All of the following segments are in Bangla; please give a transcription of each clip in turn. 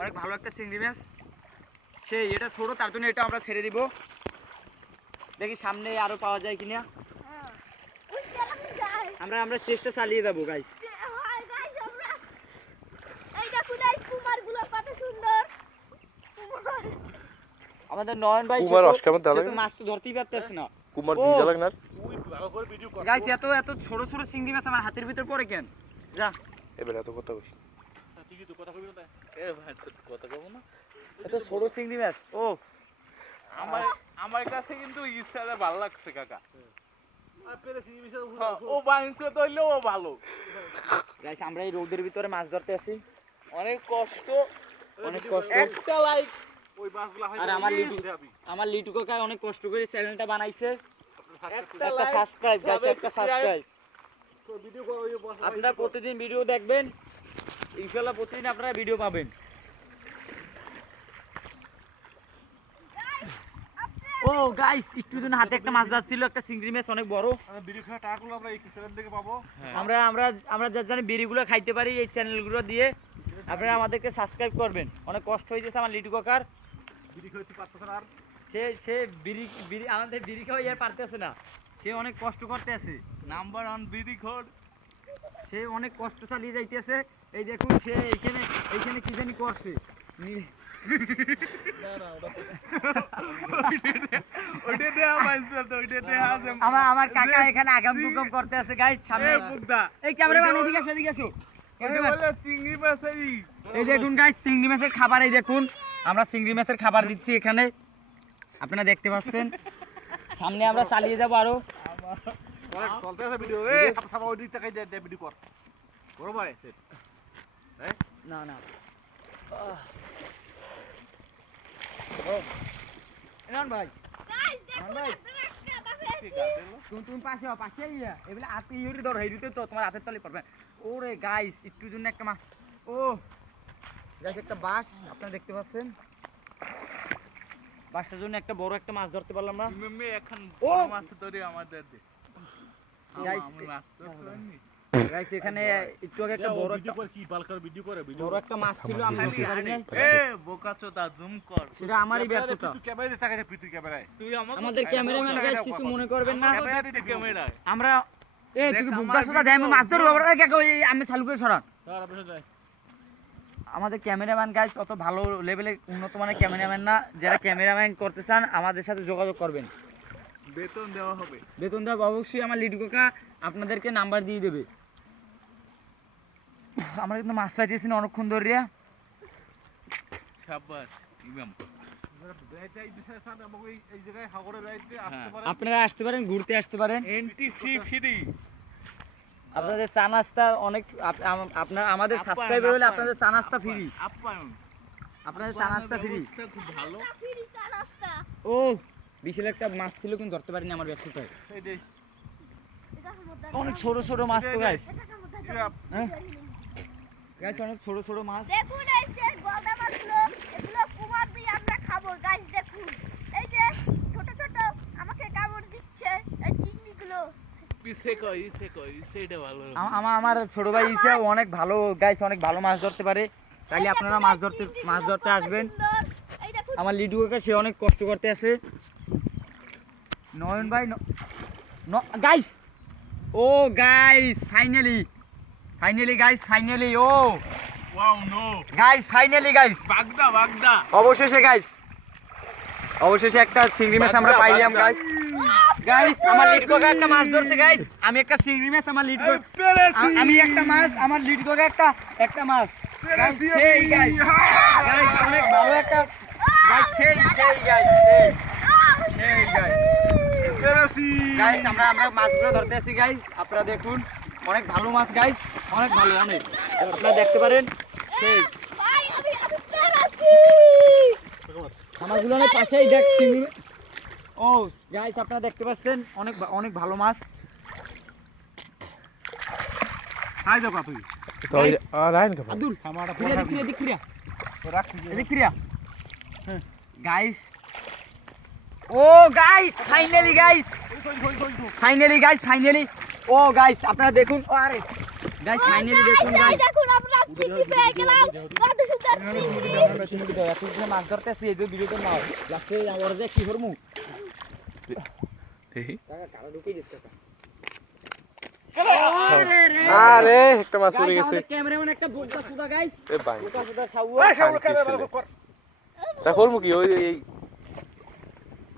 অনেক ভালো একটা চিংড়ি মাছ। সেই এটা ছোট, তার জন্য এটা আমরা ছেড়ে দিব, দেখি সামনে আরো পাওয়া যায় কিনা। আমরা চেষ্টা চালিয়ে যাবো গাইস। আমাদের নয়ন ভাই মাছ তো ধরতেই পারতেছে না। গাইস এত এত ছোট ছোট চিংড়ি মাছ আমার হাতের ভিতর পড়ে কেন? যা এবার এত কথা কইস ঠিকই তো কথা কইবো না। ভাই কথা কইবো না, এত ছোট চিংড়ি মাছ। ও আমার কাছে কিন্তু ইচ্ছাটা ভালো লাগছে কাকা। ও বাংশ তো হইলো ও ভালো। গাইস আমরা এই রোদের ভিতরে মাছ ধরতে আছি, অনেক কষ্ট। একটা লাইক ওই মাছগুলো হয়। আর আমার লিটু কাকা অনেক কষ্ট করে চ্যানেলটা বানাইছে। একটা সাবস্ক্রাইব গাইস, একটা সাবস্ক্রাইব। আপনারা প্রতিদিন ভিডিও দেখবেন, ইনশাআল্লাহ প্রতিদিন আপনারা ভিডিও পাবেন। ও গাইস একটু জন হাতে একটা মাছ ধরছিল, একটা চিংড়ি মাছ অনেক বড়। ভিডিও খাওয়া টাকাগুলো আমরা এই চ্যানেল থেকে পাবো। আমরা যাতে বিড়িগুলো খাইতে পারি এই চ্যানেলগুলো দিয়ে, আপনারা আমাদেরকে সাবস্ক্রাইব করবেন। অনেক কষ্ট হয়েছে আমার লিটু কাকার, বিড়ি খাইতে পারতেছ না। আর সে বিড়ি আমাদের বিড়ি খাওয়া আর পারতেছে না, সে অনেক কষ্ট করতে আছে। নাম্বার 1 বিড়ি খোর, সে অনেক কষ্ট চালিয়ে যাইতেছে। এই দেখুন সে এইখানে কি জানি করছে। আমার কাকা এখানে আগাম প্রোগ্রাম করতে আছে গাইস। সামনে এই ক্যামেরাম্যান এদিকে আসো, এদিকে আসো। চিংড়ি মাছ এই দেখুন গাইস চিংড়ি মাছের খাবার। এই দেখুন আমরা চিংড়ি মাছের খাবার দিচ্ছি এখানে, আপনারা দেখতে পাচ্ছেন। সামনে আমরা চালিয়ে যাব আরো। চলতে আছে ভিডিও। এই সামনে ওই দিক থেকে দে ভিডিও কর। বড় ভাই এই না না ভাই তুমি পাশে এগুলো হাতে ইউরি ধরো, হেরিতে তো তোমার হাতের তলে পড়বে। ওরে গাইস একটু জন্য একটা মাছ। ও গাইস একটা বাঁশ আপনারা দেখতে পাচ্ছেন, বাঁশটার জন্য একটা বড় একটা মাছ ধরতে পারলাম না। তুমি এখন বড় মাছ ধরে আমাদের দে গাইস। গাইস এখানে একটু আগে একটা বড় একটা কি বালকার ভিডিও করে বড় একটা মাছ ছিল, আমি ধরতে পারি নাই। এ বোকাচোদা জুম কর, সেটা আমারই ব্যর্থতা। তুই ক্যামেরা দিয়ে তাকাইতে পিতুই ক্যামেরায়। তুই আমাদের ক্যামেরাম্যান গাইস কিছু মনে করবেন না। ক্যামেরা দিতে ক্যামেরায় আমরা তুই বোকাচোদা দেয় আমি মাছ ধরব। আমি চালু করে সরান। আমাদের ক্যামেরাম্যান গাইস অত ভালো লেভেলে উন্নত মানের ক্যামেরাম্যান না। যারা ক্যামেরাম্যান করতে চান আমাদের সাথে যোগাযোগ করবেন, বেতন দেওয়া হবে। বেতন দেওয়া অবশ্যই। আমার লিডু কাকা আপনাদেরকে নাম্বার দিয়ে দেবে। আমরা কিন্তু মাছ পাইতেছি না অনেকক্ষণ ধরে। শাবাশ ইমাম। আপনারা আসতে পারেন, ঘুরতে আসতে পারেন। Entry free free. আপনাদের চা নাস্তা অনেক, আপনার আমাদের সাবস্ক্রাইবার হলে আপনাদের চা নাস্তা ফ্রি। আপ্যায়ন আপনাদের চা নাস্তা ফ্রি। খুব ভালো। ও বিশাল একটা মাছ ছিল কিন্তু ধরতে পারিনি আমার ব্যস্ততায়। অনেক ছোট ছোট মাছ তো গাইস। গাইস অনেক ছোট ছোট মাছ। দেখুন এই যে গলদা মাছগুলো, এগুলো কুমার দিয়ে আমরা খাবো গাইস। দেখুন এই যে ছোট ছোট আমাকে কামড় দিচ্ছে এই চিংড়িগুলো। পিছে কই সেটা ভালো। আমার ছোট ভাই ইসে অনেক ভালো গাইস, অনেক ভালো মাছ ধরতে পারে। চাইলে আপনারা মাছ ধরতে আসবেন। আমার লিডু কাকা সে অনেক কষ্ট করতে আছে। নয়ন ভাই গাইস, ও গাইস ফাইনালি গাইস, ফাইনালি ও wow no guys, finally guys Bagda অবশেষে গাইস, অবশেষে একটা চিংড়ি মাছ আমরা পাইলাম গাইস। গাইস আমার লিড কাকা একটা মাছ ধরছে গাইস। আমি একটা চিংড়ি মাছ, আমার লিড আমি একটা মাছ, আমার লিড কাকা একটা মাছ গাইস। সেই গাইস গাইস অনেক ভালো একটা গাইস, সেই গাইস সেই গাইস গাইস আমরা মাছগুলো ধরতে আছি গাইস। আপনারা দেখুন অনেক ভালো মাছ গাইস, অনেক ভালো, অনেক আপনারা দেখতে পারেন। সেই ভাই আমি পেরেছি। মাছগুলো অনেক পাশেই দেখছি। ও গাইস আপনারা দেখতে পাচ্ছেন অনেক অনেক ভালো মাছ। খাই দাও তুই তো আর আইন কা আব্দুল খামাটা এদিক ফিরিয়া রাখছি গাইস। ও গাইস ফাইনালি গাইস, ফাইনালি ও গাইস আপনারা দেখুন। আরে গাইস ফাইনালি দেখুন এই গাইস দেখুন আমরা চিংড়ি পেয়ে গেলাম কত সুন্দর চিংড়ি এতদিন মাছ ধরতেছি এই যে ভিডিওতে নাও লাস্টে আবার যে কি করমু দেখি কারা ঢুকে দিস কাকা আরে একটা মাছ পড়ে গেছে ক্যামেরাম্যান একটা বোকা সুদা গাইস এ ভাই বোকা সুদা ছাউ এই শামুক ক্যামেরা কর তা করবো কি ওই এই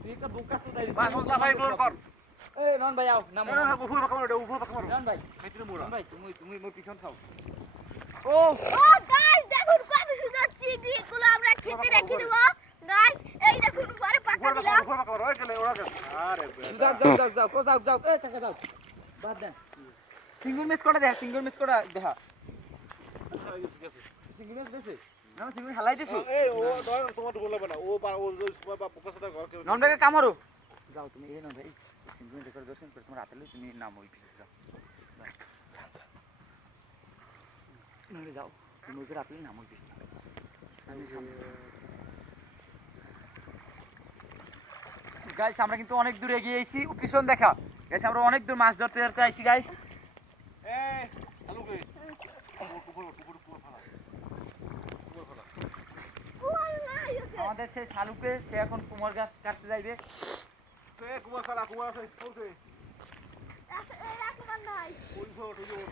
তুই একটা বোকা সুদা মাছ উঠলা ভাই গোল কর এই নন ভাই আও নাম না না উফুর পাকা মারো উফুর পাকা মারো নন ভাই মেট্রো মোড়া নন ভাই তুমি মোর পিছন খাও ও ও গাইস দেখুন কত সুন্দর চিংড়ি গুলো আমরা খেতে রেখে দেব গাইস এই দেখুন ঘরে পাকা দিলাম উফুর পাকা মারো ওই গেলে ওরা গেল আরে যাও এই টাকা যাও বাদ দেন সিঙ্গল মিস করে দেখা সিঙ্গল মিস বেশি না সিঙ্গল হালাই দিছো এই ও ধর তোমার বললা না ও ও পোকা সাথে ঘর কেউ নন ভাইকে কামারো যাও তুমি এই নন ভাই সিঙ্গল মিস করে দর্শন করে তোমার হাতে লই তুমি নাম ওই যাও নরে যাও তুমি ওই রাতে নাম ওই আমি সামনে গাইস আমরা কিন্তু অনেক দূর এগিয়ে এসেছি পিছন দেখা গাইস আমরা অনেক দূর মাছ ধরতে আইছি গাইস এই হ্যালো কে উফুর ফালা ওয়াল্লাহি ওকে আমাদের সেই শালুকে সে এখন কুমার গাছ কাটতে যাইবে এ কুমার ফালা কুমার আছে ওকে এই রাখবার নাই ওই ফটো ওই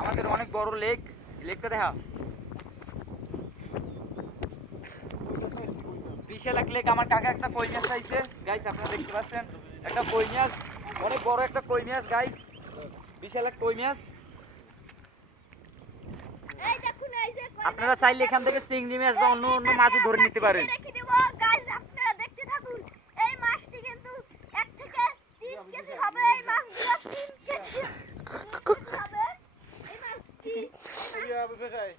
আমাদের অনেক বড় লেকটা দেখা বিশাল এক লেক আমার কাকা একটা কই মাছ চাইছে গাইস আপনারা দেখতে পাচ্ছেন একটা কই মাছ অনেক বড় একটা কই মাছ গাইস বিশাল এক কই মাছ এই দেখুন এই যে আপনারা চাইলে এখান থেকে চিংড়ি মাছ বা অন্য অন্য মাছও ধরে নিতে পারেন রেখে দেব গাইস আপনারা দেখতে থাকুন এই মাছটি কিন্তু 1 থেকে 3 কেজি হবে এই মাছগুলো 3 কেজি হবে এই মাছটি বেশাই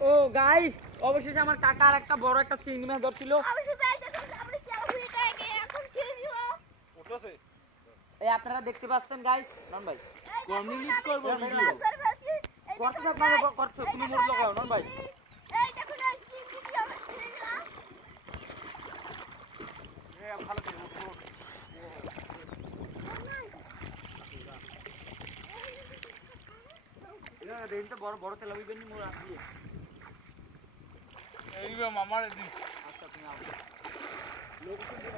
ও গাইস অবশেষে আমার কাকার একটা বড় একটা চিংড়ি মাছ ধরছিল অবশ্যই তাই দেখুন আমরা কেউ ভিড়ে গিয়ে এখন খেয়ে নিব উঠছে এই আপনারা দেখতে পাচ্ছেন গাইস নন ভাই কমিউনিট করব ভিডিও করতে আপনারা করতে তুমি মুড লাগাও নন ভাই এই দেখুন এই চিংড়ি আমরা খেয়ে নিলাম এ ভালো করে এটা দেখুন তো বড় বড় তেল হইবেন মোর আসি এই মামার দি আচ্ছা তুমি আও লোক কিন্তু